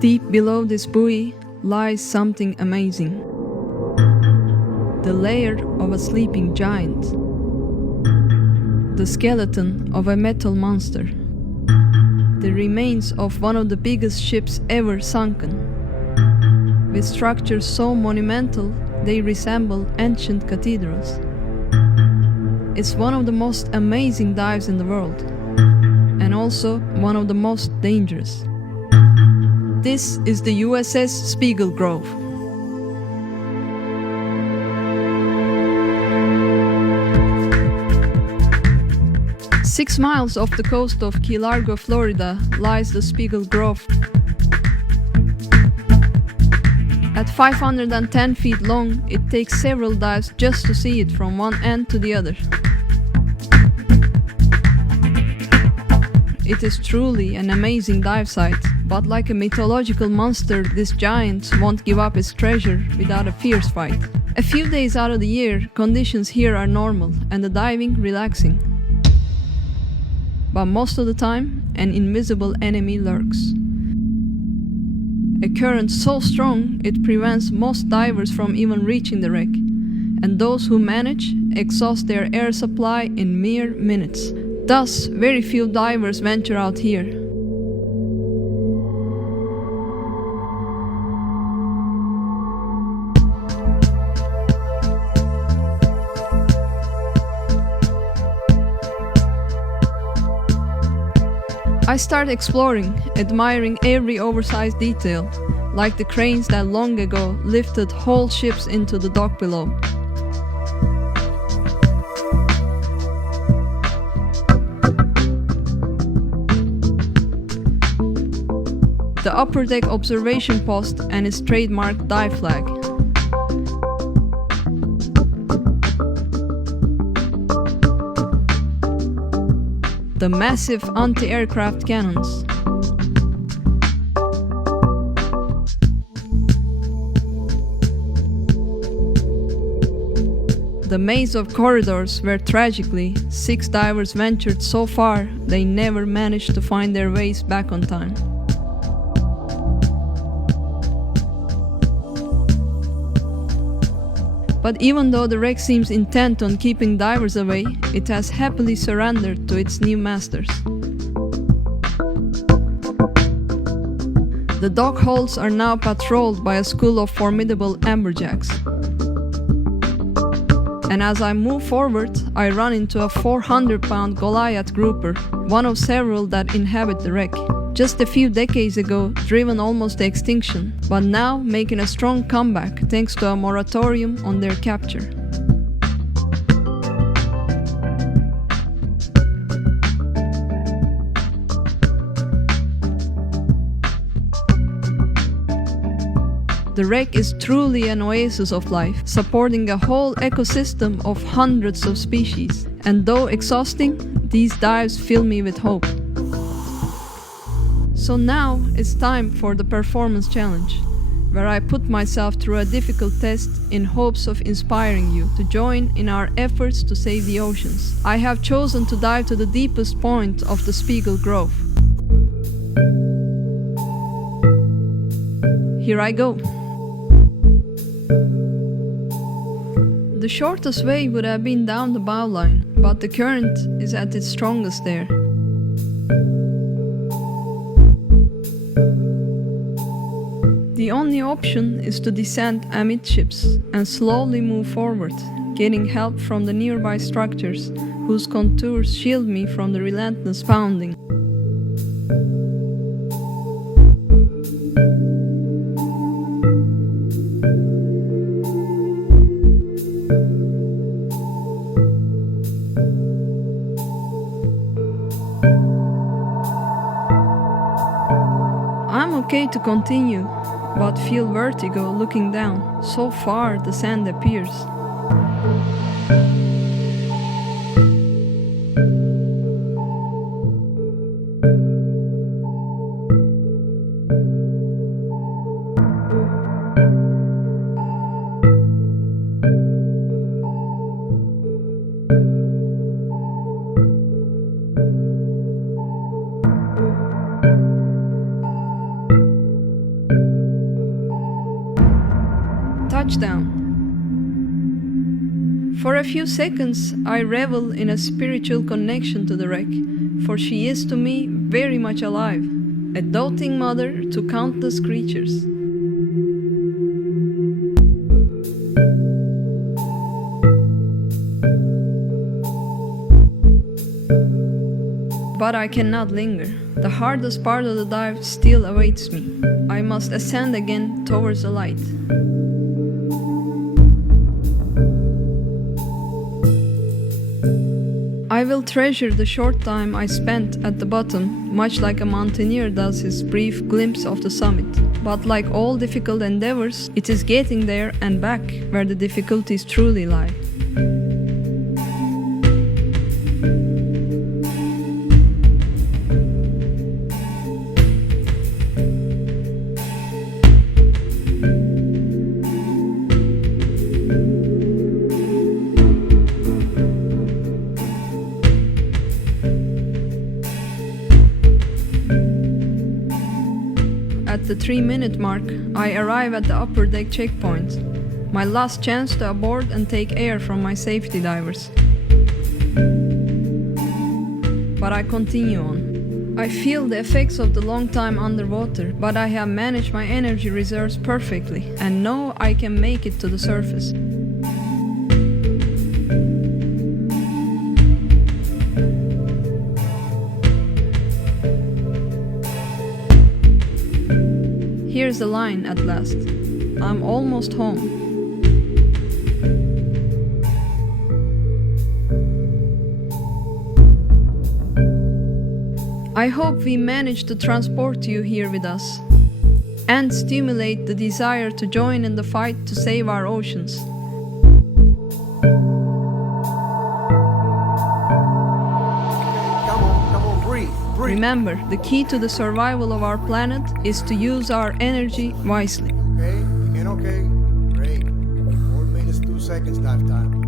Deep below this buoy lies something amazing. The lair of a sleeping giant. The skeleton of a metal monster. The remains of one of the biggest ships ever sunken. With structures so monumental they resemble ancient cathedrals. It's one of the most amazing dives in the world, and also one of the most dangerous. This is the USS Spiegel Grove. Six miles off the coast of Key Largo, Florida, lies the Spiegel Grove. At 510 feet long, it takes several dives just to see it from one end to the other. It is truly an amazing dive site, but like a mythological monster, this giant won't give up its treasure without a fierce fight. A few days out of the year, conditions here are normal and the diving relaxing. But most of the time, an invisible enemy lurks. A current so strong it prevents most divers from even reaching the wreck, and those who manage exhaust their air supply in mere minutes. Thus, very few divers venture out here. I start exploring, admiring every oversized detail, like the cranes that long ago lifted whole ships into the dock below. The upper deck observation post and its trademark dive flag. The massive anti-aircraft cannons. The maze of corridors where tragically 6 divers ventured so far they never managed to find their ways back on time. But even though the wreck seems intent on keeping divers away, it has happily surrendered to its new masters. The dock holds are now patrolled by a school of formidable amberjacks. And as I move forward, I run into a 400-pound Goliath grouper, one of several that inhabit the wreck. Just a few decades ago, driven almost to extinction, but now making a strong comeback thanks to a moratorium on their capture. The wreck is truly an oasis of life, supporting a whole ecosystem of hundreds of species. And though exhausting, these dives fill me with hope. So now it's time for the performance challenge, where I put myself through a difficult test in hopes of inspiring you to join in our efforts to save the oceans. I have chosen to dive to the deepest point of the Spiegel Grove. Here I go. The shortest way would have been down the bow line, but the current is at its strongest there. The only option is to descend amidships and slowly move forward, getting help from the nearby structures, whose contours shield me from the relentless pounding. I'm okay to continue, but feel vertigo looking down. So far the sand appears. touchdown. For a few seconds, I revel in a spiritual connection to the wreck, for she is to me very much alive, a doting mother to countless creatures. But I cannot linger. The hardest part of the dive still awaits me. I must ascend again towards the light. I will treasure the short time I spent at the bottom, much like a mountaineer does his brief glimpse of the summit. But like all difficult endeavors, it is getting there and back where the difficulties truly lie. At the 3-minute mark, I arrive at the upper deck checkpoint, my last chance to aboard and take air from my safety divers. But I continue on. I feel the effects of the long time underwater, but I have managed my energy reserves perfectly and know I can make it to the surface. Here's the line at last. I'm almost home. I hope we managed to transport you here with us and stimulate the desire to join in the fight to save our oceans. Remember, the key to the survival of our planet is to use our energy wisely. Okay, okay, great. 4 minutes, 2 seconds dive time.